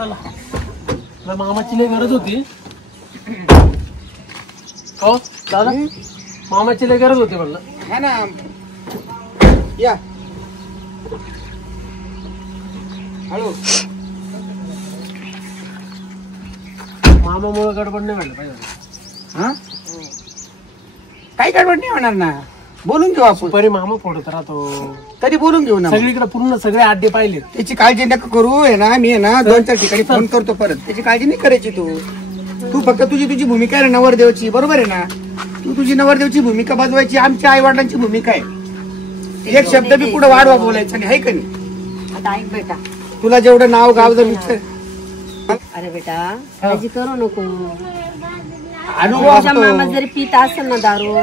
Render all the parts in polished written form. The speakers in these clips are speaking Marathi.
चला मामाची लय गरज होती. हो दादा मामाची लय गरज होती म्हणलं. हा ना या हॅलो. मामामुळे गडबड नाही व्हायला पाहिजे. हा काही गडबड नाही होणार ना. बोलून घेऊ आपण. परी मामा फोडत राहतो. तरी बोलून घेऊ ना. सगळीकडे पूर्ण सगळे अड्डे पाहिले. त्याची काळजी नका करू. आहे ना मी आहे ना 2-4 ठिकाणी फोन करतो परत. त्याची काळजी नाही करायची तू फक्त तुझी भूमिका आहे नवरदेवची. बरोबर आहे ना. तू तुझी नवरदेवची भूमिका बजवायची. आमच्या आई वडिलांची भूमिका आहे. एक शब्द बी पुढे वाढवा बोलायचा नाही. आहे का नाही. आता ऐक बेटा तुला जेवढं नाव गाव जर विचार. अरे बेटा काळजी करू नको. अनुभव तुझ्या असतो. मामा जरी पित असेल ना दारू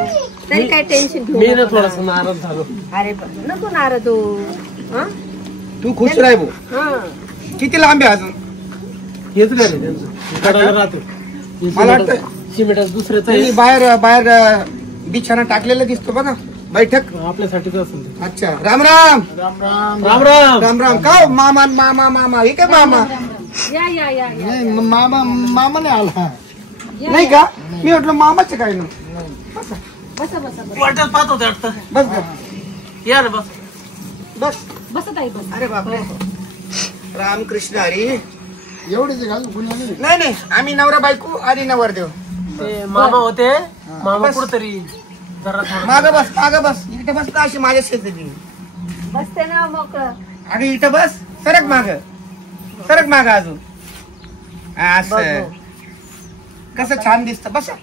तरी काय टेन्शन घेऊ मी ना नको थोडासा ना. नाराज झालो. अरे नको नाराज तू. तू खुश राह भाऊ. किती लांब आहे अजून. हेच घर आहे त्यांचं. कडाला राहतो. मला वाटतं सिमेंट दुसऱ्याच त्यांनी बाहेर बिछाना टाकलेला दिसतो बघा. बैठक आपल्यासाठीच असेल ते. अच्छा. राम राम राम राम राम राम. का हो? मामा हे काय मामा. या या या या. मामा नाही आला नाही का. मी म्हटलं मामाचं काय ना. बसा बसा बसा. वाटत पाहत होते वाटतं. बस या रे बस. बस. बसा ताई बस. अरे बापरे. रामकृष्ण हरी. एवढेच नाही आम्ही नवरा बायको आणि नवरदेव. ते मामा होते. मामा कुठतरी जरा माग बस इकडे बस ना. अशी माझ्या शेजारी बसते ना मोकळं. अगं इथं बस. सरक माग अजून. असं कसं छान दिसतं. बसा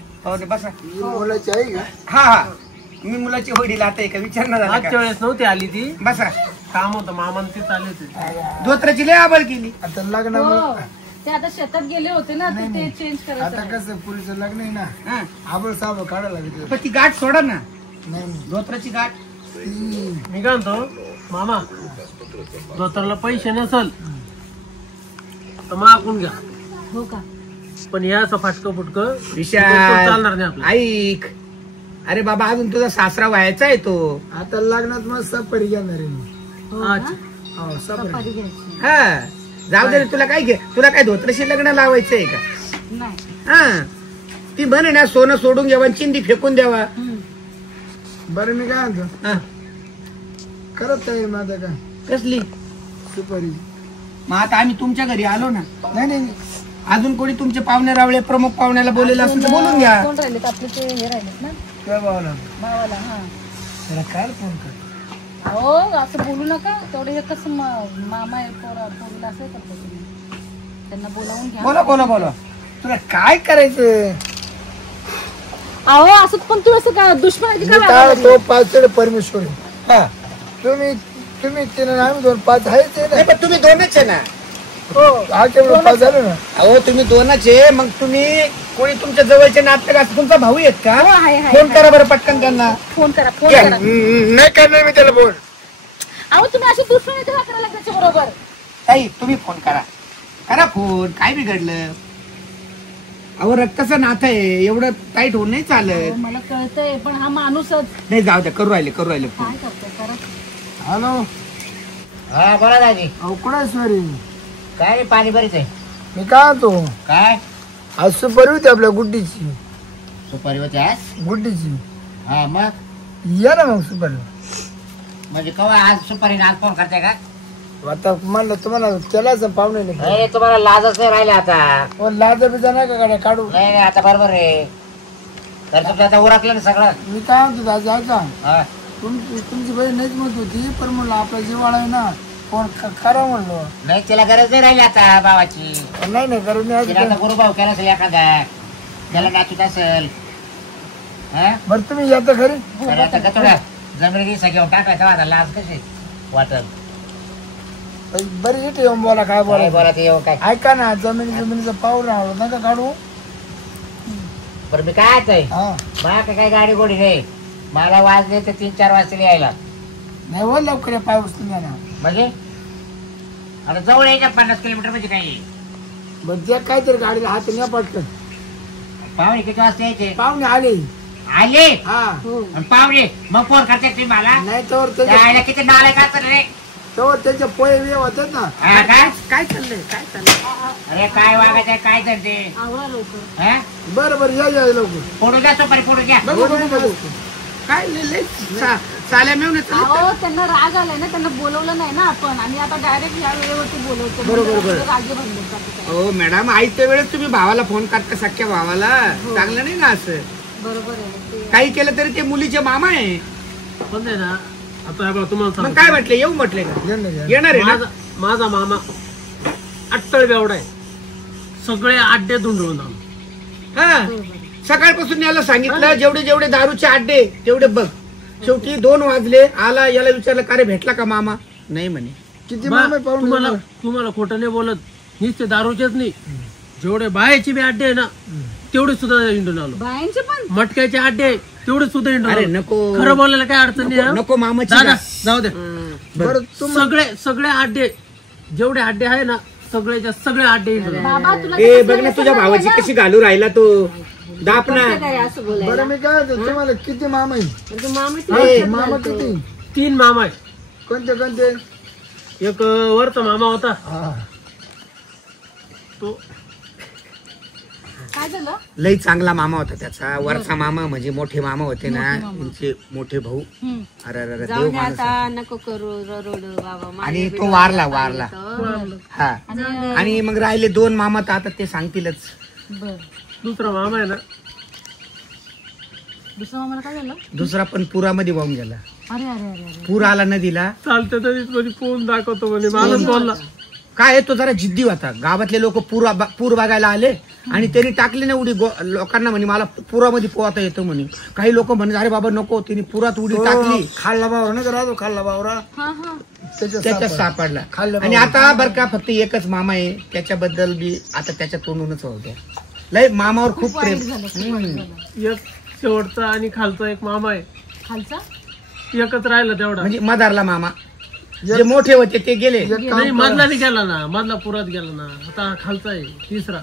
बसा. मुलाची आहे का. हा मी मुलाची वडील आता आहे का विचारणार झाला मागच्या का? वेळेस नव्हती आली ती. बसा. काम होतं मामान ते चालले होते. धोत्राची लय आबळ केली. आता लग्न हो. ते आता शेतात गेले होते ना तर ते चेंज आता करायचं. कसं पुरीचं लग्न आहे ना. हा. आबळ साबळ काढायला लागेल. पण ती गाठ सोडा ना. नाही धोत्राची गाठ. मी काय म्हणतो मामा धोतरला पैसे नसल तर मागून घ्या. हो का. पण या असं फाटकं फुटकं विशाल चालणार नाही आपलं. ऐक. अरे बाबा अजून तुझा सासरा व्हायचा आहे तो. आता लग्नात मग सपरी घेणार आहे मी. हो ना? अच्छा. हो सपरी. सफारी घ्यायची. हा जाऊ दे रे. तुला काय धोत्रशी लग्न लावायचंय का. नाही. हा ती म्हणे ना सोनं सोडून घ्यावा चिंदी फेकून द्यावा. बरं मी काय म्हणतो हा. करत आहे माझं काय कसली. सुपारी. मग आता आम्ही तुमच्या घरी आलो ना. नाही अजून कोणी तुमचे पाहुणे रावळे प्रमुख पाहुण्याला बोलेलं असेल तर बोलून घ्या. कोण राहिलेत आपले ते हे राहिलेत ना काय भावला भावाला. हा त्याला काय फोन कर. हो असं बोलू नका. तेवढे हे कसं मामा आहे पोरीला असं करतो तुम्ही. त्यांना बोलावून घ्या. बोला तुला काय करायचं. अहो असं पण तू असं का दुश्मनाची मी का काय वागत तो पाचड परमेश्वर आहे. हा. तुम्ही 3 आम्ही 2 5 आहेच आहे नाही पण तुम्ही दोनच आहे ना. ना. हा केवढं 5 झालं ना. अहो तुम्ही दोनच आहे. मग तुम्ही कोणी तुमच्या जवळचे नातलग असं तुमचा भाऊ आहेत का. हो, आहे. फोन करा बरं पटकन त्यांना. फोन करा नाही करणार मी त्याला फोन. अहो तुम्ही अशी दुश्मनाची का करायला लागल्याच्या बरोबर. ताई तुम्ही फोन करा फोन. काय बिघडलं. अहो रक्ताचं नातं आहे. एवढं टाईट होऊन नाही चालत. मला कळतंय पण हा माणूसच नाही जाऊ द्या. करू राहिले फोन. काय करतोय करा. हॅलो. हा बोला दाजी. अहो कुठं आहेस मरी. काय रे पाणी बरीच आहे. मी काय म्हणतो काय आज सुपारी होती आपल्या गुड्डीची. सुपारी होती आज. गुड्डीची हा मग या ना मग सुपारी. म्हणजे कवा आज सुपारी आज फोन करते का. आता म्हणलं तुम्हाला केलाच पाहुणे नाही. नाही तुम्हाला लाजच नाही राहिले आता. लाज बिजा नाही का गाड्या काढू. नाही आता बरोबर आहे. तर तुमचं आता उरकलं ना सगळं. मी काय म्हणतो दादा आता हा तुमची बहीण नाहीच म्हणत होती पण म्हणलं आपला जीवाळा आहे ना फोन करा म्हणलो. नाही तिला गरज नाही राहिली आता भावाची. नाही गरज नाही. तिला आता गुरुभाऊ केला असेल एखादा. त्याला नाचूत असेल. हा बरं तुम्ही येता घरी. तर आता का थोडा जमिनी दिसा घेऊन टाकायचा आता लाज कशी वाटल. बरी येते येऊन बोला काय काय बोला. बोला ते येऊ काय. ऐका ना जमिनीचं पाऊल राहलं नका काढू. बरं मी काय आहे हा मला काही गाडी गोडी नाही. मला वाजले तर 3-4 वाजता यायला. नाही हो लवकर या पाय उचलून द्या ना. म्हणजे आता जवळ यायच्या 50 किलोमीटर म्हणजे काही. बरं जे काहीतरी गाडीला हात नाही पटकन. पाहुणे किती वाजता यायचे. पाहुणे आले. आले हा आणि पाहुणे मग फोन करते तुम्ही मला. नाही तर त्याला किती नालायक असतं रे. तेव्हा त्याच्या पोहे वे होतात ना. हा, काय काय चाललंय अरे काय वागायचं काय करते आवळा लवकर. हा? बरं बरं या लवकर. फोडू द्या सुपारी फोडू द्या. काय चाल्या मिळून अहो त्यांना राग आलाय ना, त्यांना बोलवलं नाही ना आपण, आणि आता डायरेक्ट या वेळेवरती बोलवतो. बरोबर. रागे भरले बाकी काय. हो मॅडम, आईच्या वेळेस तुम्ही भावाला फोन करता, सख्या भावाला. चांगलं नाही ना असं. बरोबर आहे ते. काही केलं तरी ते मुलीचे मामा आहे. पण आहे ना, आता हे बघा तुम्हाला मग सांगतो. काय म्हटले, येऊ म्हटले का? येणार आहे ना? माझा मामा अट्टळ बेवडा आहे. सगळे आड्डे धुंडळून आलो. हा, सकाळपासून याला सांगितलं जेवढे जेवढे दारूचे अड्डे तेवढे बघ. शेवटी 2 वाजले, आला, याला विचारलं का रे भेटला का मामा? नाही म्हणे. किती बा, मामा पाहून तुम्हाला खोटं नाही बोलत. नुसते दारूचेच नाही, जेवढे बायाचे बी अड्डे आहे ना तेवढे सुद्धा हिंडून आलो. बायांचे पण मटक्याचे अड्डे तेवढे सुद्धा हिंडून अरे आलो. नको, खरं बोलायला काय अडचण नाही. नको मामाची दादा ना. जाऊ दे. बरं सगळे अड्डे, जेवढे अड्डे आहे ना सगळेच्या सगळे अड्डे हिंडून आलो. बाबा तुला ए बघ ना, तुझ्या भावाची कशी घालू राहिला तो. दाप ना. बरं मी काय होतो तुम्हाला किती मामा आहे? ए, मामा किती? 3 मामा आहे. कोणते कोणते? एक वरचा मामा होता हा. तो काय झालं? लई चांगला मामा होता त्याचा. वरचा मामा म्हणजे मोठे मामा होते ना, त्यांचे मोठे भाऊ. अरे अरे देव माणूस आहे. नको करू रडू बाबा. आणि तो वारला. हा, आणि मग राहिले 2 मामा, तर आता ते सांगतीलच. बर. दुसरा मामा आहे ना, दुसऱ्या मामाला काय झालं? दुसरा पण पुरामध्ये वाहून गेला. अरे अरे अरे अरे. पूर आला नदीला. चालतं तरीच म्हणजे फोन दाखवतो म्हणे. मलाच बोलला. काय तो जरा जिद्दी होता. गावातले लोक पूर बघायला आले आणि त्यांनी टाकली ना उडी लोकांना, म्हणे मला पुरामध्ये पोहता येतं म्हणे. काही लोक म्हणे अरे बाबा नको, त्यांनी पुरात उडी टाकली. खाल्ला बावरा नाही का, खाल्ला बावरा हा हा. त्याच्यात सापडला. खाल्लं आणि आता बरं का, फक्त एकच मामा आहे, त्याच्याबद्दल बी आता त्याच्या तोंडूनच होत्या. लय मामावर खूप प्रेम. एक शेवटचा आणि खालचा एक मामा आहे. खालचा एकच राहिला तेवढा. म्हणजे मदारला मामा, जे मोठे होते ते गेले. नाही, मधला नाही गेला ना, मधला पुरात गेला ना. आता खालचा आहे 3रा.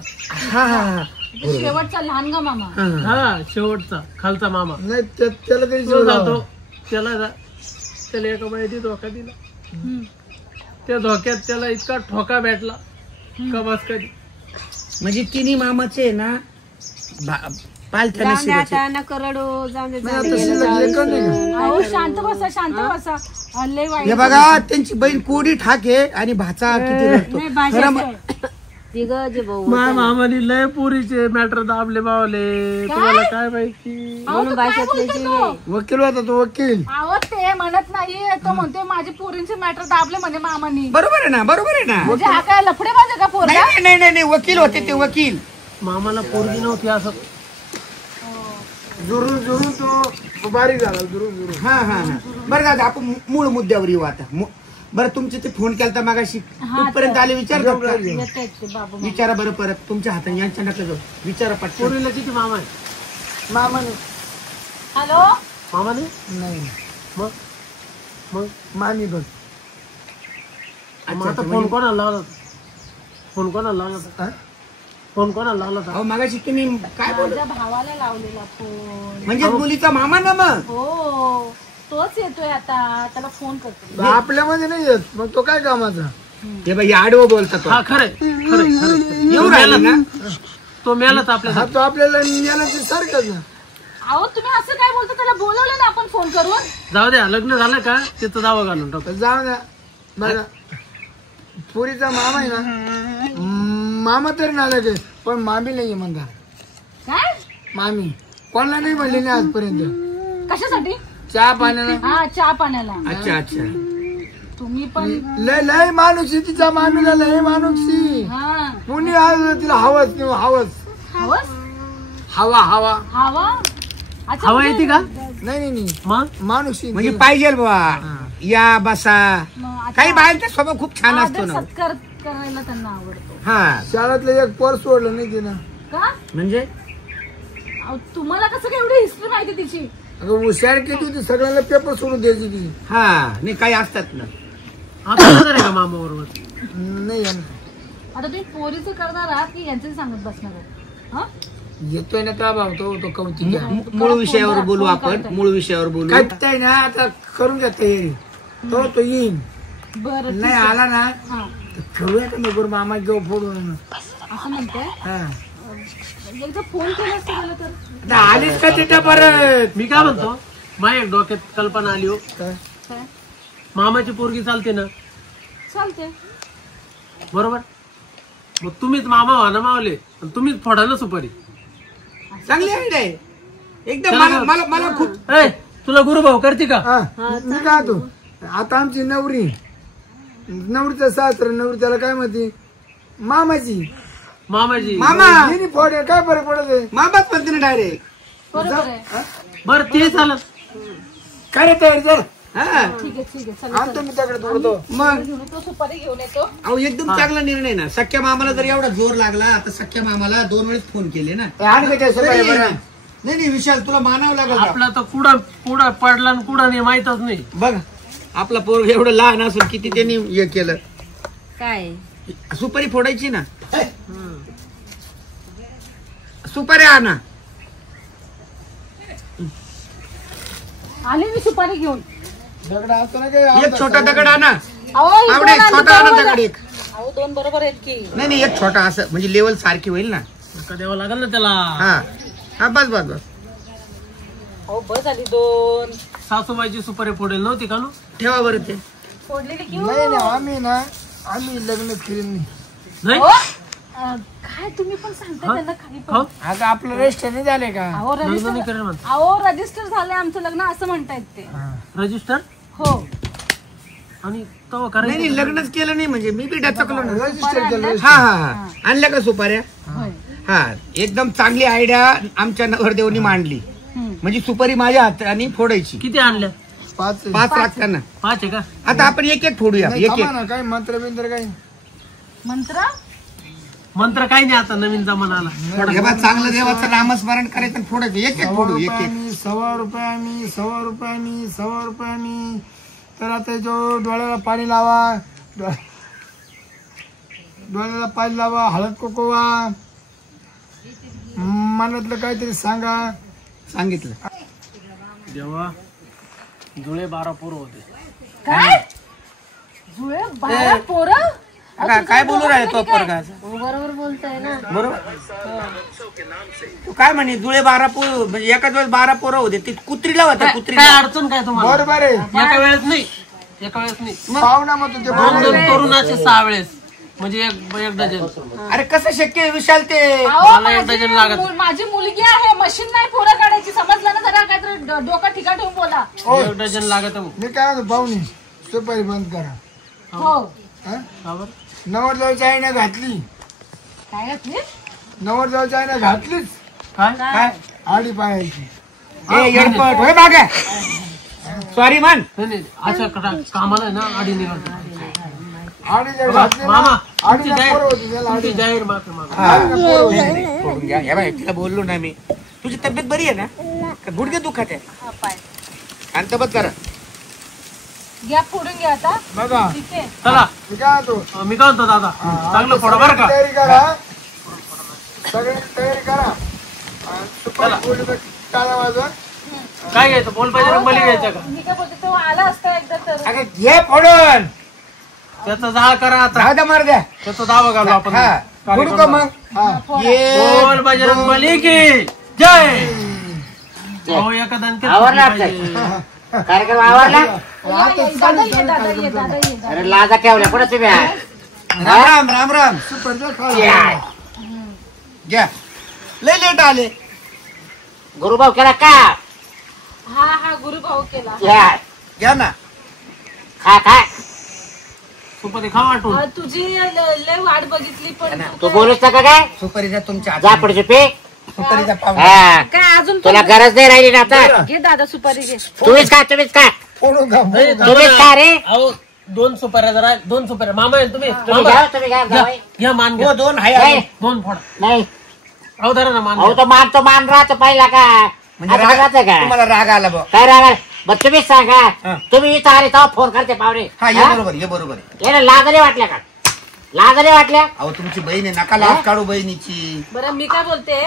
हा हा हा. शेवटचा लहानगा मामा. हा, शेवटचा खालचा मामा. नाही त्याला तरी तो जातो, त्याला एका बाईने धोका दिला. त्या धोक्यात त्याला इतका ठोका भेटला का बस कधी. म्हणजे तिन्ही मामाचे ना पालथ्या नशिबाचे. नको रडू. जाऊ दे अहो शांत बसा, शांत बसा. लय वाईट. हे बघा, त्यांची बहीण कोडी ठाक आहे आणि भाचा किती रडतो. नाही, भाषा खरं आहे. भाऊ माझ्या मामाने लय पुरीचे मॅटर दाबले बावले. तुम्हाला काय माहिती. अहो, तो काय बोलतो तो? वकील होता तो वकील. अहो ते म्हणत नाही, तो म्हणतोय माझे पोरींचे मॅटर दाबले म्हणे मामानी. बरोबर आहे ना, बरोबर आहे ना. म्हणजे हा काय लफडे माझे का पोरगा? नाही नाही नाही, वकील होते ते, वकील. मामाला पोरगी नव्हती असं. जुरून तो बारीक झाला. जुरून हा हा हा. बरं दादा, आपण मूळ मुद्द्यावर येऊ आता. बरं, तुमचे ते फोन केलता मागाशी, कुठपर्यंत आले विचारतात का? येतायत ते बाबा. विचारा बरं परत. तुमच्या हाताने यांच्या नका जाऊ, विचारा पटकन. पोरीला किती मामा आहे? मामाने हॅलो. मामाने नाही मग मामी बघ. मग आता फोन कोणाला लावला होता? फोन कोणाला लावला होता? फोन कोणाला लावला होता? अहो मागाशी तुम्ही काय बोल, माझ्या भावाला लावलेला फोन. म्हणजे मुलीचा मामा ना मग. हो, तोच येतोय आता. त्याला फोन करतो. आपल्यामध्ये नाही येत, मग तो काय कामाचा? हे बाई आडवं बोलतात. हा, खरंय. येऊ राहिला ना. तो मेलाच आपल्या. हा तो आपल्याला याला सारखाच ना. अहो तुम्ही असं काय बोलता? त्याला बोलवलं ना आपण फोन करून. जाऊ द्या, लग्न झालं का त्याचं दावा घालून टाकू. जाऊ द्या बघा, पुरीचा मामा आहे ना, मामा तरी नालायक आहे, पण मामी नाही म्हणणार. काय? मामी कोणाला नाही म्हणले नाही आजपर्यंत. कशासाठी? चहा पाण्याला. हा, चहा पाण्याला. अच्छा अच्छा. तुम्ही पण लय माणूसी तिचा मामीला, लय माणूसी. हा. कुणी आज तिला हवस किंवा हवस हवस? हवा हवा हवा? अच्छा, हवा येते का? नाही मग माणूसी म्हणजे पाहिजे बाबा, या बसा. काही बायांचा स्वभाव खूप छान असतो ना. सत्कार करायला त्यांना आवडतो. हा, शाळेतलं एक पर्स सोडलं नाही तिनं. का? म्हणजे अहो, तुम्हाला कसं काय एवढी हिस्ट्री माहिती तिची? अगं हुशार किती होती, सगळ्यांना पेपर सोडून द्यायची ती. हा, नाही काही असतात ना. आता येणार आहे का मामा बरोबर? नाही येणार. आता तुम्ही पोरीचं करणार आहात की यांचं सांगत बसणार आहात? हा? येतोय ना का भाव तो कौतिक आहे. मूळ विषयावर बोलू आपण. मूळ विषयावर बोलू. काय आहे ना, आता करून घ्या तयारी. तो येईन. बरं नाही आला ना हा तर ठेवूया का नको मामा घेऊ फोडून असं म्हणताय हा. एकदा फोन केला असतं त्याला तर आता आलीच का तिथं परत मी काय म्हणतो माझ्या एक डोक्यात कल्पना आली हो. काय मामाची पोरगी चालते ना चालते बरोबर मग तुम्हीच मामा व्हा ना मावले तुम्हीच फोडा ना सुपारी. चांगली आयडिया आहे एकदम. मला मला मला खूप ए तुला गुरुभाऊ करते का? हा. मी काय तू आता आमची नवरीचं सासर नवरी त्याला काय म्हणते मामाची मामाजी मामा हिने फोडे काय फरक पडत आहे? मामाच म्हणते ना डायरेक्ट. बरोबर आहे बर ते चालत काय रे तयारी जर हा ठीक आहे चला आणतो मी त्याकडे थोडं मग घेऊन येतो सुपारी घेऊन येतो अहो एकदम चांगला निर्णय ना. सख्या मामाला जर एवढा जोर लागला आता सख्या मामाला 2 वेळेस फोन केले ना. आणि काय ते सगळं बरं. नाही नाही विशाल तुला मानावं लागेल का? आपला तर कुडा पडला आणि कुडा नाही माहितच नाही. बघ आपला पोरग एवढं लहान असून किती त्यांनी हे केलं. काय सुपारी फोडायची ना. सुपारी आणा. आले मी सुपारी घेऊन दगड असतो ना काय एक छोटा दगड आणा. अहो आवडे छोटा आणा दगड एक. अहो 2 बरोबर आहेत की नाही एक छोटा असं म्हणजे लेवल सारखी होईल ना. नका द्यावं लागेल ना त्याला. हा हा बस बस बस अहो बस झाली 2 सासूबाईची सुपारी फोडेल नव्हती का नो? ठेवा बरं ते. फोडलेली की नाही आम्ही लग्न केले नाही. नाही काय तुम्ही पण सांगता त्यांना काही पण हो? आता आपलं रेस्ट नाही झाले का अहो लग्न नाही रजिस्टर करेल म्हणते. अहो रजिस्टर झालंय आमचं लग्न असं म्हणतायत ते रजिस्टर हो आणि तवा नाही करायचं नाही लग्नच केलं नाही म्हणजे मी बी डचकलो ना. रजिस्टर केलं हा हा हा आणल्या का सुपाऱ्या? होय हा एकदम चांगली आयडिया आमच्या नवरदेवनी मांडली. हम्म. म्हणजे सुपारी माझ्या हाताने फोडायची. किती आणल्या? 5 5 लागताना 5 आहे का? आता आपण एक एक फोडूया. नाही, एक थांबा एक ना काय मंत्र बिंत्र काही मंत्र मंत्र काही नाही आता नवीन जमाना आला. हे बघ, चांगलं देवाचं नामस्मरण करायचं आणि फोडायचं. एक एक फोडू एक एक. ₹100 तर आता जो डोळ्याला पाणी लावा डोळ्याला पाणी लावा हळद कोकोवा मनातलं काहीतरी सांगा. सांगितलं. जेव्हा जुळे 12 पोरं होते. काय जुळे 12 पोरं काय बोलू राहिले तो पोरगा? बरोबर बोलतोय ना. बरोबर तू काय म्हणे जुळे 12 पोरं म्हणजे एकाच वेळेस 12 पोरं होते. ती कुत्रीला होत्या काय कुत्रीला. अडचण काय तुम्हाला? बरोबर आहे एका वेळेस नाही. एका वेळेस नाही. पाहुणा मग तुझे 2 तरुणाचे 6 वेळेस म्हणजे एक डझन. अरे कसं शक्य आहे विशाल ते? अहो, मला एक डझन लागत. माझी मुलगी आहे मशीन नाही पोरं काढायची समजलं ना जरा काहीतरी डोका ठिकाण ठेवून बोला 1 डझन लागत. मी काय म्हणतो पाहुणे सुपारी बंद करा. हो हा? का बरं? नवरदेवाची आईने घातली काय घातली नवरदेवाची आईने घातलीच काय? आडी पायाची. ए येडपट होय बागा. सॉरी मान. नाही अशा कामाला आहे ना आडी निघाल. आडी जर घातली ना मामा आडी पोरं होती त्याला आडी. तुमची जाहीर माफी मागा. हा. नाही, नाही, फोडून घ्या. हे बघ, तिला बोललो ना मी. तुझी तब्येत बरी आहे ना? का गुडघे दुखत आहे? हा पाय आणि तबत करा. घ्या फोडून घ्या आता बघा ठीक आहे चला मी काय म्हणतो मी काय म्हणतो दादा चांगलं फोडा बरं का? तयारी करा सगळी तयारी करा आणि सुपारी फोडली तर टाळा वाजवा. काय घ्यायचं बोल पाहिजे रंगोली घ्यायचं का? मी काय बोलते तो आला असता एकदा तर अगं घे फोडून. त्याचा जाळ करा आता. राहू द्या मार द्या. त्याचा दावा घालू आपण. हा फोडू का मग? बोल बजरंग बली की जय. अहो एका दणक्यात आवरला फोडली पाहिजे. कार्यक्रम आवरला दादा ये दादा ये दादा ये अरे लाजा ठेवल्या पुढे तुम्ही राम राम राम राम. सुपारीचा खा. घ्या. लय लेट आले. गुरुभाऊ केला का हा हा गुरुभाऊ केला या. घ्या ना. खा खा सुपारी खा वाटून. तुझी लय वाट बघितली पण तू बोलूच नका काय सुपारीचा तुमच्या जा पुढचे पे सुपारीचा पाव. हा काय अजून तुला गरज नाही राहिली ना आता घे दादा सुपारी घे तुम्हीच खा फोडून खा. नाही, थांबा तुम्हीच ना. खा रे अहो 2 सुपाऱ्या जरा 2 सुपाऱ्या मामा आहे तुम्ही तुम्ही घ्या तुम्ही घ्या घ्या, जावई. घ्या मान घ्या. हो 2 आहे नाही. अजून. 2 फोडा. नाही अहो धरा ना मान अहो घ्या. तो मान राहतो पहिला का म्हणजे आता राहतं का तुम्हाला राग आला बा. काय रागा मग तुम्हीच सांगा हा. तुम्ही इथं आले तेव्हा फोन करते पाहुणे हा ये बरोबर ये बरोबर. लाजरे वाटल्या का लाजरे वाटल्या अहो तुमची बहीण आहे नका लाज काढू बहिणीची. बरं मी काय बोलते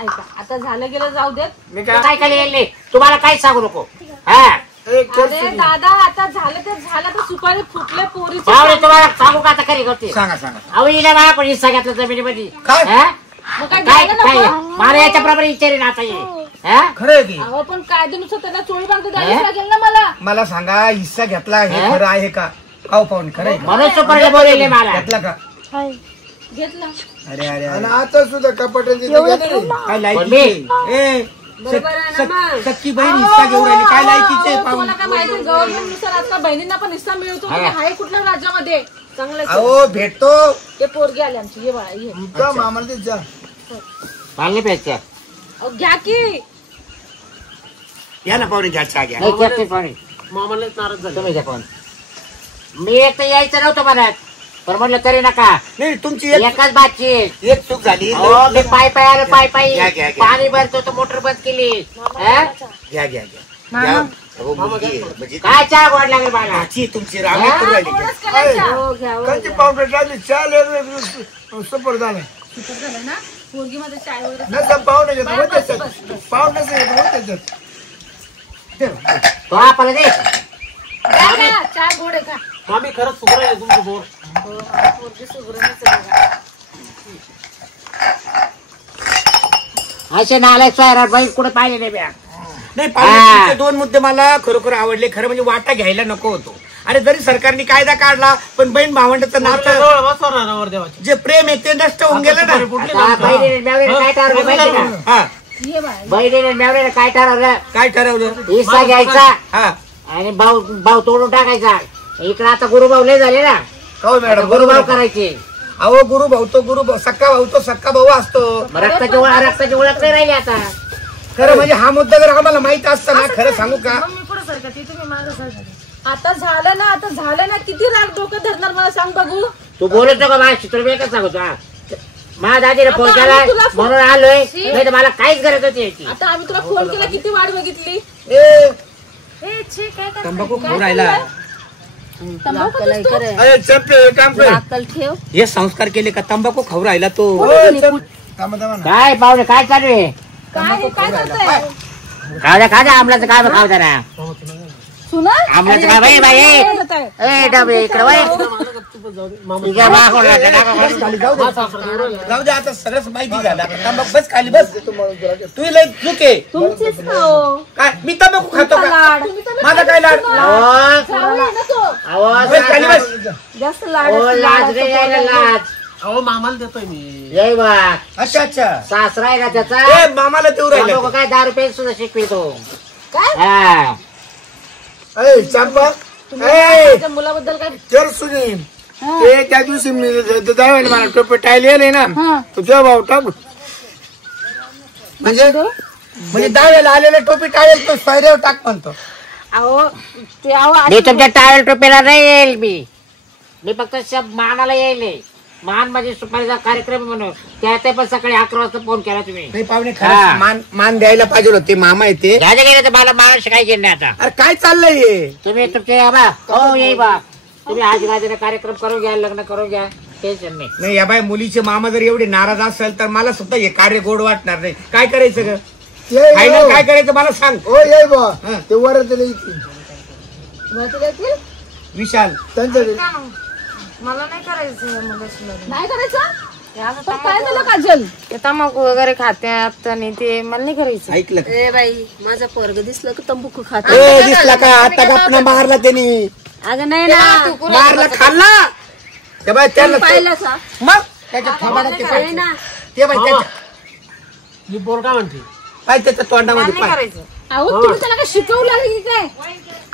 ऐका आता झालं गेलं जाऊ देत मी काय काय येईल तुम्हाला काहीच सांगू नको हा अरे दादा आता झालं तर झालं तर सुपारी फुटले पोरीचे पाहुणे तुम्हाला सांगू का आता खरी गोष्टी सांगा सांगा अहो हिला मला पण हिस्सा घेतला जमिनीमध्ये काय? हा? मग काय काय द्यायला काय नको? मला याच्या प्रमाणे विचारेन आता ये हा? खरं आहे की अहो पण कायद्यानुसार त्यांना चोळी बांधतो द्यायला लागेल ना मला. मला सांगा हिस्सा घेतला हे हा? खरं आहे का? अहो पाहून खरं आहे का? म्हणून सुपारीला बोलले मला घेतला का? घेतला अरे अरे आणि अरे आता सुद्धा कपाटात काय लायकीचे सक्की बहीण हिस्सा घेऊन राहिली काय लायकीचे अहो, पाहून तुम्हाला काय माहिती गव्हर्नमेंट नुसार आता बहिणींना पण हिस्सा मिळतो हा. आहे कुठल्या राज्यामध्ये चांगलं अहो भेटतो ते पोरगी आले आमची ये बाळा ये जा मामाला ते जा पाळणे प्यायच्या अहो, घ्या की या ना पाहुणे घ्या चहा घ्या नाही करते पाहुणे मामालाच नाराज झाले. तुम्ही घ्या पाहुणे मी एक तर यायचं नव्हतं मनात पण म्हटलं तरी नका नाही तुमची एक एकाच बातची एक चूक झाली अहो मी पाय पाय आलो पाय पायी घ्या, घ्या, घ्या. पाणी भरतो तर मोटर बंद केली हा? घ्या घ्या घ्या घ्या. अहो, मुलगी आहे, म्हणजे काय चहा गोड लागेल मला आजी तुमची राग नाही करू राहिली का? कोणच करायच्या हो घ्या हो. कंची पावडर टाकली चाल सपोर झाला सुपर झालं ना पोरगी मध्ये चाय वगैरे नसा पावडर घेतो होत त्याच्यात पावडर घेतो होत त्याच्यात तो आपल्याला दे द्या ना, चाय गोड आहे का मामी खरंच सुधारायला आहे तुमचं बोर. पोरगी सुगरणच आहे बघा. असे नालायक सोयरा बाई कुठे पाहिजे नाही बॅग नाही पाहुणे तुमचे दोन मुद्दे मला खरोखर आवडले खरं म्हणजे वाटा घ्यायला नको होतो अरे जरी सरकारने कायदा काढला पण बहीण भावंडाचं नातं जवळ बसवा ना नवरदेवाच्या. जे प्रेम आहे ते नष्ट होऊन गेलं ना कुठले आता बहिणीने मेवण्याने काय ठरवलं माहिती का हा ये बाळा बहिणीने मेवण्याने काय ठरवलं काय ठरवलं हिस्सा घ्यायचा हा आणि भाऊ भाऊ तोडून टाकायचा इकडे आता गुरुभाऊ लय झाले ना हो मॅडम गुरुभाऊ बरोबर करायचे अहो गुरु भाऊ तो गुरु भाऊ सक्का भाऊ असतो मग रक्ताची ओळख नाही राहिली आता खरं म्हणजे हा मुद्दा जर आम्हाला माहित असता ना खरं सांगू का मग मी पुढे सरकते तुम्ही मागं सरका. आता झालं ना किती राग डोकं धरणार मला सांग बघू तू बोलत नको माझ्या चित्र मी एकच सांगतो हा. माझ्या दादीने आता फोन आम्ही केला तुला फोन- म्हणून आलोय नाही तर मला काहीच गरज होती याची आता आम्ही तुला फोन केला किती वाट बघितली ए ए छे काय करताय? तंबाखू काय खाऊ राहिला चाललंय? तंबाखू अक्कल खातोस तू? करे अरे चपले एक काम कर अक्कल ठेव हे संस्कार केले का तंबाखू खाऊ राहिला तो थांबा थांबा ना काय पाहुणे काय चालू आहे काय काय करताय खाऊ द्या आमलाचं काय खाऊ द्या ना सुना आमलाचं काय बाई बाई ए डबे इकडे बाई इकडे मागून राहते, मागून. जाऊ दे आता सगळंच माहिती झालं आता तंबाखू बस खाली बस तू लय चूक आहे तुमचीच खाओ काय मी तंबाखू खातो का लाड माझा काय लाड अहो, जावई आहे ना तो अहो, बस खाली बस जास्त लाड अहो, लाज रे यायला लाज अहो मामाला देतोय मी. जय बा अच्छा अच्छा सासरा आहे का त्याचा ए मामाला देऊ राहिला लोक काय 10 रुपये सुद्धा शिकवितो काय हा ए चंपा ए माझ्या मुलाबद्दल काय जर सुनी ते त्या दिवशी मी जावे मला टोपे टायले ना तुझ्या भाऊ टाक म्हणजे दहाव्याला आलेले टोपी टाळेल तो सोयऱ्यावर टाक म्हणतो अहो ते अहो मी तुमच्या टावेल टोपीला नाही येईल मी फक्त मानाला येईल मान म्हणजे सुपारीचा कार्यक्रम म्हणून त्यात पण सकाळी 11 वाजता फोन केला तुम्ही नाही पाहुणे हा. खरंच मान द्यायला पाहिजे होते मामा येते राजा गेले तर मला मान शिकायचे नाही आता अरे काय चाललंय हे? तुम्ही तुमचे बा हो येई बा तुम्ही आज गाजरे कार्यक्रम करून घ्या लग्न करून घ्या टेन्शन नाही नाही या बाय मुलीचे मामा जर एवढे नाराज असेल तर मला सुद्धा हे कार्य गोड वाटणार नाही काय करायचं ग फायनल काय करायचं मला सांग हो ये बा हा. ते वरत येतील विशाल त्यांच्याकडे मला नाही करायचं मुलाशी लग्न. नाही करायचं हे असं पण काय झालं काजल ते तंबाखू वगैरे खात्यात आणि ते मला नाही करायचं ऐकलं का? ए बाई माझा पोरग दिसलं की तंबाखू खात ए, दिसला का आता गपना मारला त्यांनी अगं नाही ना मारला खाल्ला ते बाय त्याला पाहिलं का मग त्याच्या थोबाडात ते आहे ना ते बाय त्याच्या ही पोर काय म्हणते पाय त्याच्या तोंडामध्ये नाही पाय करायचं अहो तुम्ही त्याला काय शिकवलं आहे की काय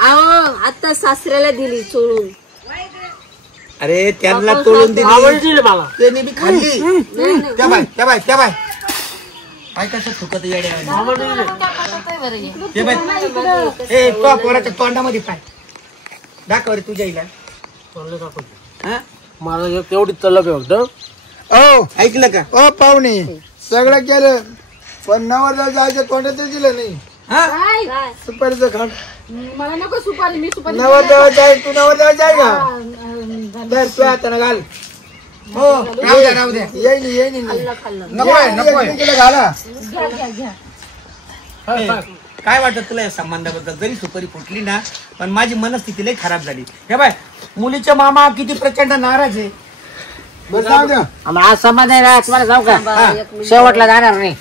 अहो आता सासऱ्याला दिली चोळून अरे त्यांना तोडून दिली आवडली मला. त्यांनी बी खाल्ली त्या बाय काय कसं थुकत येड्या ते बाय ए तो पोराच्या तोंडामध्ये पाय दाखव रे तुझ्या इला चाललंय का पण? हा? मला एक तेवढीच तलब आहे फक्त. हो ऐकलं का ओ पाहुणे सगळं केलं पण नवरदा जायचं तोंडातच दिलं नाही हा काय सुपारीचं खाट मला नको सुपारी मी सुपारी नवरदेवा जाय तू नवरदेवा जाय का दर तू हाताने घाल हो राहू द्या येईन नकोय घाला घ्या घ्या घ्या काय, काय? काय वाटत तुला या संबंधाबद्दल? जरी सुपारी फुटली ना, पण माझी मनस्थिती लई खराब झाली. हे बाय, मुलीचा मामा किती प्रचंड नाराज आहे. बरं जाऊ द्या. आज संबंध आहे ना, तुम्हाला जाऊ का? शेवटला जाणार नाही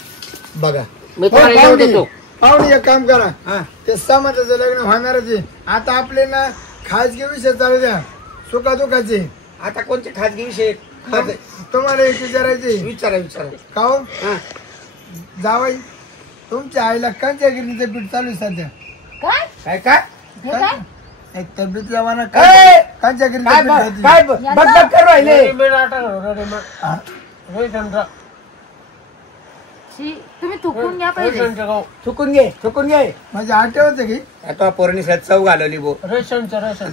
बघा मी तुम्हाला येऊ देतो. पाहुणे एक काम करा, हा. ते समाजाचं लग्न होणारच आहे. आता आपले ना खाजगी विषय चालू द्या, सुखादुखाचे. आता कोणते खाजगी विषय? तुम्हाला एक विचारायचे. विचारा का हो हा. जावाई, तुमच्या आईला कांच्या गिरणीचं पीठ चालू आहे सध्या. काय काय हे काय एक तब्येत जमाना ए! कांच्या काय गिरणीचं ब- पीठ काय ब- बकबक करू राहिले? रेडीमेड आटा रेडीमेड शी, तुम्ही थुकून घ्या पहिले. चुकून घे म्हणजे आठवत की आता पोरणी चव घालवली बो. रेशन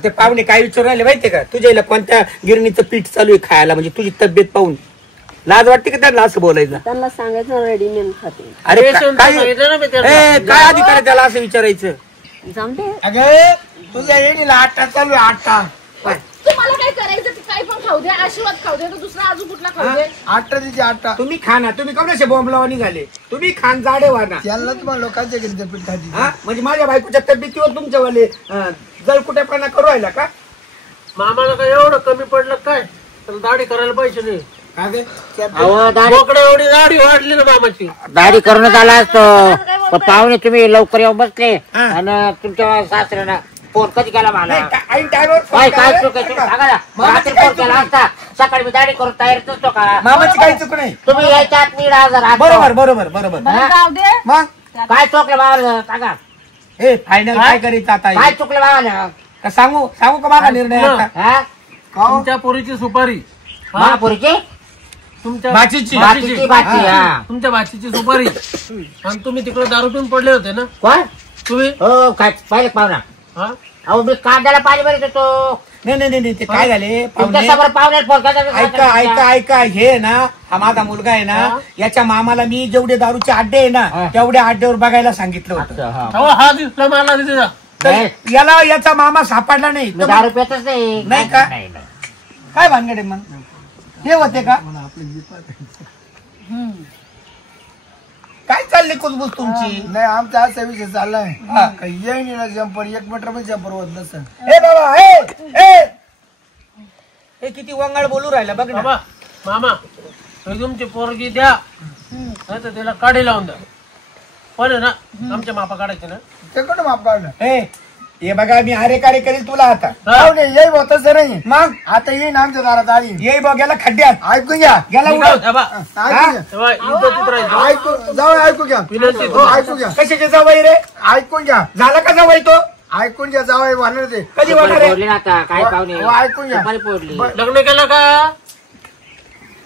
ते पाहुणे काय विचारू राहिले माहितीये का? तुझ्या इला कोणत्या गिरणीचं पीठ चालू आहे खायला? म्हणजे तुझी तब्येत पाहून लाज वाटते का त्यांना असं बोलायचं? त्यांना सांगायचं रेडीमेड खाते. अरे रेशन काय सांगितलं ना मी त्यांना. काय अधिकार आहे त्याला असं विचारायचं? जमते. अगे तुझ्या येणीला आठा चालू आहे, आठा. तुम्हाला काय करायचं ते काय पण खाऊ दे, आशीर्वाद खाऊ दे, तर दुसरा अजून कुठला खाऊ दे. आठा तिची आठा. तुम्ही खा ना, तुम्ही कम नसे बॉम्बलावा निघाले, तुम्ही खान जाडे व्हा ना. त्यांना तुम्हाला लोकांच्या गिरणीचं पीठ खायची. हा? म्हणजे माझ्या बायकोच्या तब्येतीवर तुमच्यावाले जळकुटेपणा करू राहिला का? मामाला काय एवढं कमी पडलं काय? तर दाढी करायला पैसे नाही. का गे? अहो दाढी बोकडे एवढी दाढी वाढली ना मामाची. दाढी करून आला असतो पण पाहुणे तुम्ही लवकर येऊन बसले हा. आणि तुमच्या सासऱ्यानं फोन कधी केला मला? नाही, ऐन टायमावर फोन काय काय करा. चूक आहे तुम्ही सांगा ना. मामाची रात्री काय फोन चूक केला नाही. असता सकाळी मी दाढी करून तयारीत नसतो का? मामाची काही चूक नाही. तुम्ही यायच्या आत मी हजर असतो. बरोबर बरं जाऊ दे. मग काय चुकलं बाबा सांगा. हे फायनल काय करायचं आता? काय चुकलं बाबा? का सांगू का माझा निर्णय आता? हा तुमच्या पोरीची सुपारी महापुरीची तुमच्या भाचीची. बाकीची बाकी. हा तुमच्या भाचीची सुपारी आणि तुम्ही तिकडे दारू पिऊन पडले होते ना कोण? तुम्ही. हो काय पाहिजे पाहुणा? हा? अहो मी कांद्याला पाणी भरत होतो. नाही ते काय झाले तुमच्या पाहुणे? समोर पाहुण्यात फोन ऐका हे ना, हा माझा मुलगा आहे ना, याच्या मामाला मी जेवढे दारूचे अड्डे आहे ना, हा. तेवढ्या अड्ड्यावर बघायला सांगितलं होतं. अहो हा दिसला मला तिथे. तर याला याचा मामा सापडला नाही तर दारू पेतच नाही. नाही का? काय भानगड आहे मग? हे होते का? काय चालली कुजबूज तुमची? नाही आमचा असा विषय चाललाय हा. का येणीला जंपर 1 मीटर पण जंपर होत नसेल. ए बाबा हे किती वंगाळ बोलू राहिला बघ ना. बाबा मामा हे तुमची पोरगी द्या नाही तर तिला काढी लावून द्या. पण आहे ना आमच्या मापा काढायचे ना. ते कुठं माप काढलं? हे बघा मी अरे कार्य करेल तुला आता. पाहुणे येई बा तसं नाही. मग आता येईन आमच्या दारात आली. ये बघ याला खड्ड्यात ऐकून घ्या. याला मी उडव. काय होतं, बा? ऐकून घ्या. तेव्हा इज्जतीत राहायचं. ऐकून जाऊ ऐकू घ्या. विनंती हो ऐकू घ्या. कशाचे जावई रे? ऐकून घ्या. झाला का जावई तो? ऐकून घ्या जाऊ वाहणार ते. कधी होणार आहे? फोडली ना आता काय पाहुणे? हो, ऐकून घ्या. सुपारी फोडली. लग्न केलं का?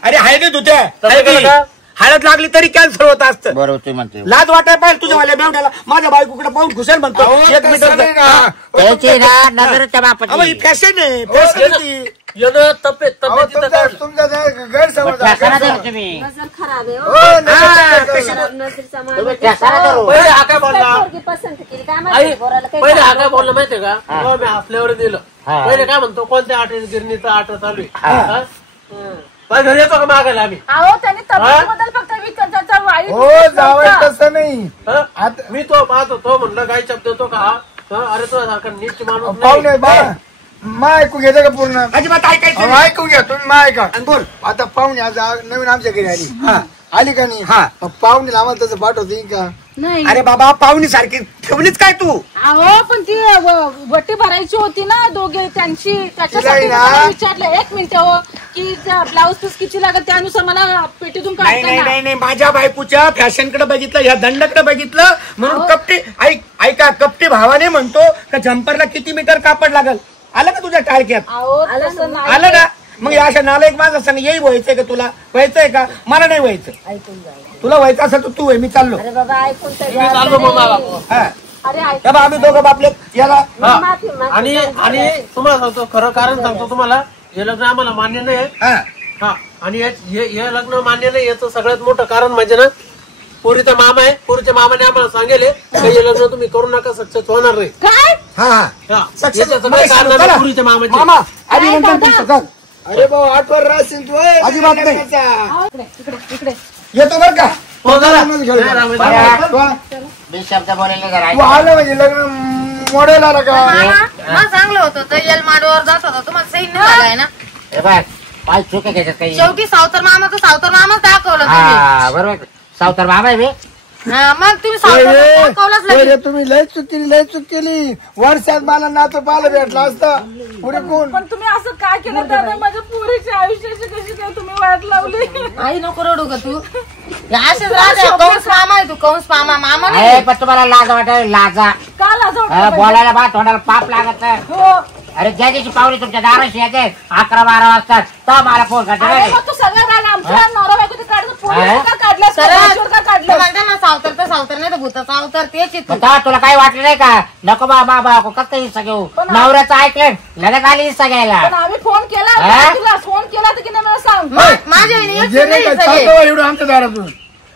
अरे हाय नाही तुझ्या लग्न केलं का? हळद लागली तरी कॅन्सर होत असतं. बरोबर तुम्ही म्हणते. लाज वाटाय पाहिजे तुझ्या मला बेवड्याला. माझ्या बायकोकडे पाहून घुसेल म्हणतो अहो, 1 तसं मीटर नाही ना. त्याची ना नजरच्या बापाची. फॅशन आहे हो, फॅशन ती. येणं तब्येत अहो, तब्येतीचं काय? तुमचा गैरसमज आहे. ठसाना धरू तुम्ही. नजर खराब आहे हो. हो, नाही, हा, नाही, कशी नाही. नजरचा मान. तुम्ही ठसाना धरू. पहिले हा काय बोलला? पोरगी पसंत केली काय आई माहिती पोराला काही पहिले हा सांगू काय नको. बोलला माहितीये का? तेव्हा मी हसल्यावर दिलं. हा. पहिले काय म्हणतो कोणत्या आठ गिरणीचा आठ चालू आहे? हा. हा? बाई घरी येतो का मागायला आम्ही? अहो त्यांनी तब्येतीबद्दल फक्त विचारायचा वाईट हो जावं तसं नाही. हा? आता मी तो पाहतो तो म्हणलं गाय चप देतो का? हा? अरे तो सारखा नीट माणूस नाही. पाहुणे बा मा ऐकून घ्यायचं का पूर्ण? अजिबात ऐकायचं अहो, नाही. ऐकून घ्या तुम्ही मा ऐका. आणि बोल. आता पाहुणे आज नवीन आमच्या घरी आली. हा. आली का नाही? हा. मग पाहुणे आम्हाला तसं पाठवते का? नाही. अरे बाबा पाहुणी सारखी ठेवलीच काय तू? अहो पण ती वटी भरायची होती ना दोघे त्यांची त्याच्यासाठी तिला मी ना- विचारलं 1 मिनिट हो की ब्लाऊज पीस किती लागत त्यानुसार मला पेटीतून नाही नाही काढताना नाही नाही माझ्या बायकोच्या फॅशनकडे बघितलं या दंडाकडे बघितलं म्हणून कपटी ऐका कपटी भावाने म्हणतो का जम्परला किती मीटर कापड लागल. आलं का तुझ्या टाळक्यात? अहो तसं नाही. आलं ना. मग या अशा नालायक माझा सांग येई व्हायचंय का तुला? व्हायचंय का? मला नाही व्हायचं. ऐकून जाऊ. तुला व्हायचं असेल तर तू होय मी चाललो. अरे बाबा ऐकून तर मी घ्या. चाललो मग मला. हा अरे ऐक तेव्हा आम्ही दोघं बापले याला हा. माफी माफी. आणि तुम्हाला सांगतो खरं कारण सांगतो तुम्हाला हे लग्न आम्हाला मान्य नाही आहे. हा हा आणि हे लग्न मान्य नाही याचं सगळ्यात मोठं कारण म्हणजे ना पोरीचा मामा आहे. पोरीच्या मामाने आम्हाला सांगेल हे लग्न तुम्ही करू नका सक्सेस होणार नाही. काय हा हा हा. Success याचं सगळं नाही कारण चला. आहे पोरीच्या मामाचे. मामा अभिनंदन तुमचं. चल. अरे भाऊ आठवर राहशील तू. अजिबात नाही. अहो, इकडे इकडे इकडे येतो बर का? हो जरा. लग्नच घेऊ. हा, राम- तू मी शब्द बोलायला जरा तू आलं म्हणजे लग्न मॉडेल आला का मग चांगलं होतं तर यल माडवर जात होता तुम्हाला सही नाही झालाय ना हे बघ माझी चूक आहे त्याच्यात काही शेवटी सावतर मामाच दाखवलं तुम्ही हा बरोबर सावतर मामा आहे मी हा, मग तुम्ही सावतर दाखवलंच लगेच. रे, तुम्ही लय चूक केली वर्षात मला नातं पाहायला भेटला असता पुढे कोण पण तुम्ही असं काय केलं दादा माझ्या पोरीच्या आयुष्याची कशी काय तुम्ही वाट लावली आई नको रडू ग तू असेच राहते कंस मामा आहे तू कंस मामा मामा अरे नाही पण तुम्हाला लाज वाटेल लाजा का लाजवलं हा, पाहिजे? बोलायला बा तोंडाला पाप लागत हो अरे ज्या दिवशी पाहुणे तुमच्या दाराशी येते 11-12 वाजता तर मला फोन करते अरे बरं. मग तू सगळ्या राग आमच्या नवरा बायकोचं काढलं हा? पोरीचं का काढलं सरळ का ते काढलं म्हणतात ना सावतर तर सावतर नाही तर भूताचा अवतार तेच आहे तू. मग तेव्हा तुला काही वाटलं नाही का नको बाबा कसं हिस्सा घेऊ पण नवऱ्याचं ऐकलं लगेच आली हिस्सा घ्यायला पण आम्ही फोन केला हा? तुला फोन केला तर की नाही मला सांग माझ्या आईने एक जे नाही नाही का सगळे. चालतं एवढं आमच्या दारातून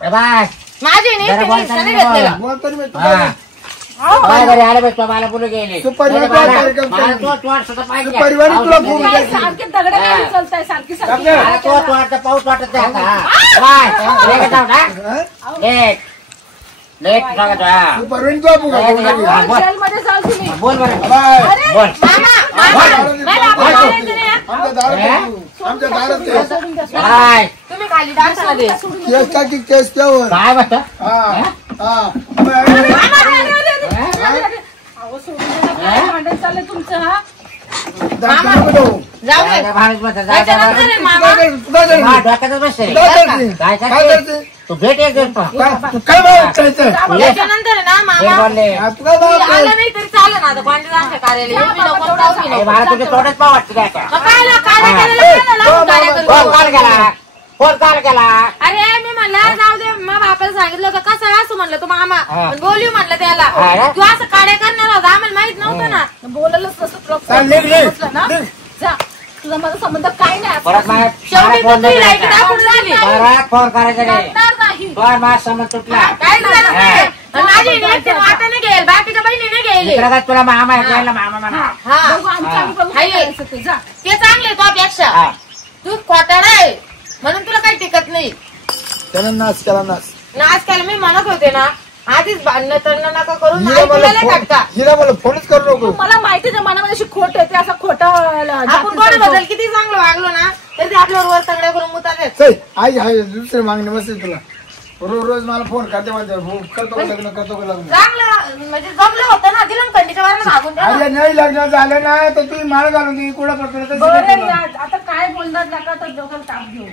ए बाय माझ्या आईने जरा एक बोलता नाही नाही घेतलेला बोल तरी मी हा. तुला- काय घरी आले बघ मला बोलू गेले तू परिवार कार्यक्रम मला कर. तो वाट सुद्धा पाहिजे परिवार तुला फोन काय सारखे दगड काय उचलताय सारखी सारखी मला तो वाटत पाऊस वाटत नाही आता. बाय लेट जाऊ ना हा? लेट सांगतो हा तू परवानी तू आपू का? हा, बोल. जेलमध्ये जाल तुम्ही बोल बरं बाय. अरे बोल आमच्या दारात तू. आमच्या दारात ते. सोडून द्या, सोडून बाय तुम्ही खाली डान्सला दे द्या, सोडून द्या. केस टाकी केस त्यावर काय म्हणतो हा हा अहो, सोडून द्या ना, काय भांडण चाललंय तुमचं हा दाखव नको देऊ. जाऊ दे माणूस म्हणतो त्याच्यानंतर आहे मामा तुला काय- तुला काय- हा, डोक्यातच बसते रे. काय करते? काय काय करते करते? तू भेट एक दिवस पहा. काय- तू काय भाव करायचं? त्याच्यानंतर आहे ना हे मामा बोलले हा, तू काय भाव आलं करायचं? नाही तरी चालेल ना आता कोणत्या आमच्या कार्यालय येऊ बी नको जाऊ बी हे नको मला तुझ्या तोंडात पाव वाटतं काय आता. मग काय ना कार्य केलेलं काय ना लावून कार्य करू. फोन काल केला फोन काल केला अरे मी म्हणलं जाऊ दे मग बापाला सांगितलं होतं कसं असं म्हणलं तू मामा हा. पण बोलू म्हणलं हा त्याला ना? तू असं काड्या करणार होता आम्हाला माहित नव्हतं ना बोलायलाच नसतं तुला चाल, निघ, निघ. बसलं ना? जा तुझा माझा संबंध काय नाही परत मला शेवटी फोन तू नाही लाईट करायचा. दाखवून झाली परत फोन करायचा नाही करणार नाही पण माझा संबंध तुटला काय झालं नाही. आणि माझी एकटी वाटाने घेईल बाकीच्या बहिणीने घेईल मित्राला तुला मामा आहे त्याला मामा म्हणा हा बघू आमचं आम्ही बघू काय हाय. करायचं ते जा ते चांगले तुझ्यापेक्षा हा. तू खोटाड आहे म्हणून तुला काही टिकत नाही त्यानं नाच केला नाच ना आजकाल मी म्हणत होते ना आधीच भांडणं तरणं नका करून हिला नाही मला तुला लय फोन- खटका हिला मला फोनच करू नको मला माहिती आहे मनामध्ये अशी खोट आहे ते असं खोटा आपण कोणाबद्दल किती चांगलं वागलो ना तरी ते आपल्यावर वर तंगड्या करून मुतालेच चल आई आहे दुसरी मागणी बसेल तुला रोज रोज मला फोन करते माझ्या करतो का लग्न करतो का लग्न चांगलं म्हणजे जमलं होतं ना दिलं खंडीच्या वारानं भागून द्या ना. अरे नाही लग्न झालं ना तर तुम्ही माळ घालून दे कुठं पकडतो बरं आता काय बोलणार नका तर डोक्याला ताप घेऊ